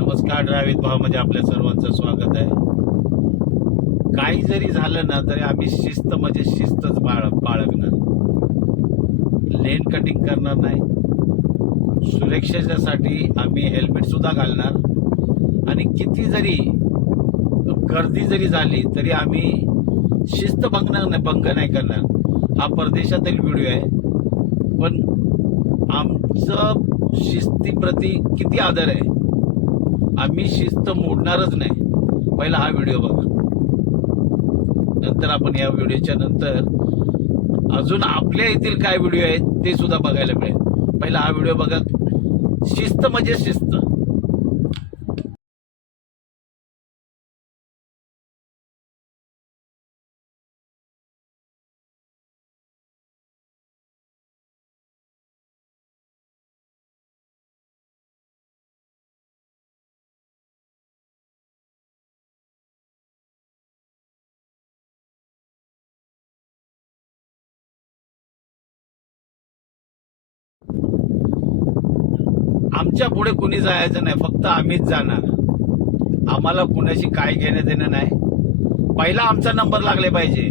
नमस्कार ड्रायव्हित भावामध्ये आपल्या सर्वांचं स्वागत आहे. काही जरी झालं ना तरी आम्ही शिस्त म्हणजे शिस्तच बाळ बाळगणार. लेन कटिंग करणार नाही. सुरक्षेच्यासाठी आम्ही हेल्मेटसुद्धा घालणार. आणि किती जरी गर्दी जरी झाली तरी आम्ही शिस्त भंगणार नाही भंग नाही करणार. हा परदेशातील व्हिडिओ आहे. पण आमचं शिस्तीप्रती किती आदर आहे? आम्ही शिस्त मोडणारच नाही. पहिला हा व्हिडिओ बघा. नंतर आपण या व्हिडिओच्या नंतर अजून आपल्या येथील काय व्हिडिओ आहेत ते सुद्धा बघायला मिळेल. पहिला हा व्हिडिओ बघा. शिस्त म्हणजे शिस्त. आमच्या पुढे कुणी जायचं नाही फक्त आम्हीच जाणार. आम्हाला कुणाशी काय घेणं देणं नाही. पहिला आमचा नंबर लागले पाहिजे.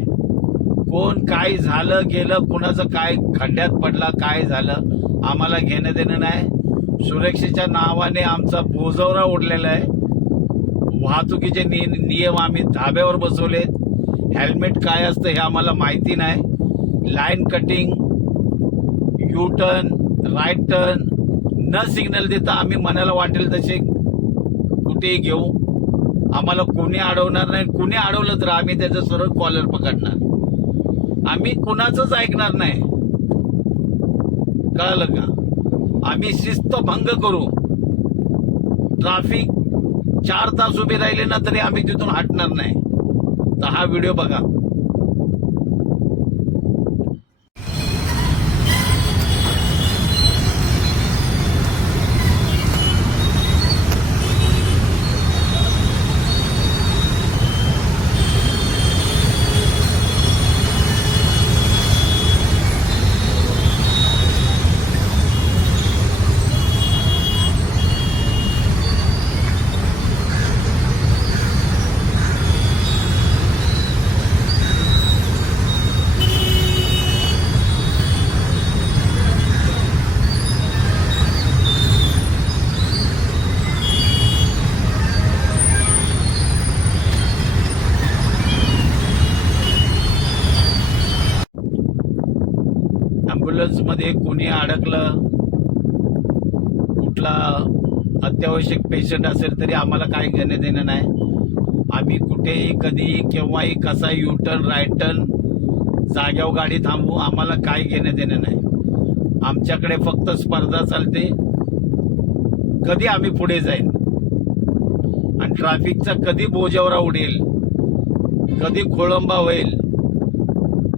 कोण काय झालं गेलं कुणाचं काय खड्ड्यात पडला काय झालं आम्हाला घेणं देणं नाही. सुरक्षेच्या नावाने आमचा बोजवरा उडलेला आहे. वाहतुकीचे नि नियम आम्ही धाब्यावर बसवलेत. हेल्मेट काय असतं हे आम्हाला माहिती नाही. Line cutting U turn right turn न सिग्नल देता. आम्ही मनाला वाटेल तसे कुठेही घेऊ. आम्हाला कोणी अडवणार नाही. कुणी अडवलं तर आम्ही त्याचं सरळ कॉलर पकडणार. आम्ही कुणाचंच ऐकणार नाही. कळलं का? आम्ही शिस्त भंग करू. ट्राफिक चार तास उभे राहिले ना तरी आम्ही तिथून हटणार नाही. तर हा व्हिडिओ बघा. ॲम्ब्युलन्समध्ये कोणी अडकलं कुठला अत्यावश्यक पेशंट असेल तरी आम्हाला काय घेणं देणं नाही. आम्ही कुठेही कधीही केव्हाही कसा यू टर्न राईट टर्न जाग्यावर गाडी थांबवू आम्हाला काय घेणं देणं नाही. आमच्याकडे फक्त स्पर्धा चालते. कधी आम्ही पुढे जाईल आणि ट्रॅफिकचा कधी बोजावरा उडेल? कधी खोळंबा होईल?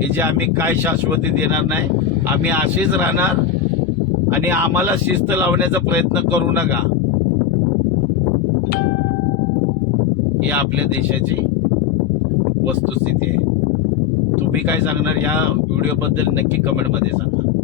याची जे आम्ही काय शाश्वती देणार नाही आम्ही असेच राहणार आणि आम्हाला शिस्त लावण्याचा प्रयत्न करू नका. ही आपल्या देशाची वस्तुस्थिती आहे. तुम्ही काय सांगणार या व्हिडिओबद्दल नक्की कमेंटमध्ये सांगा.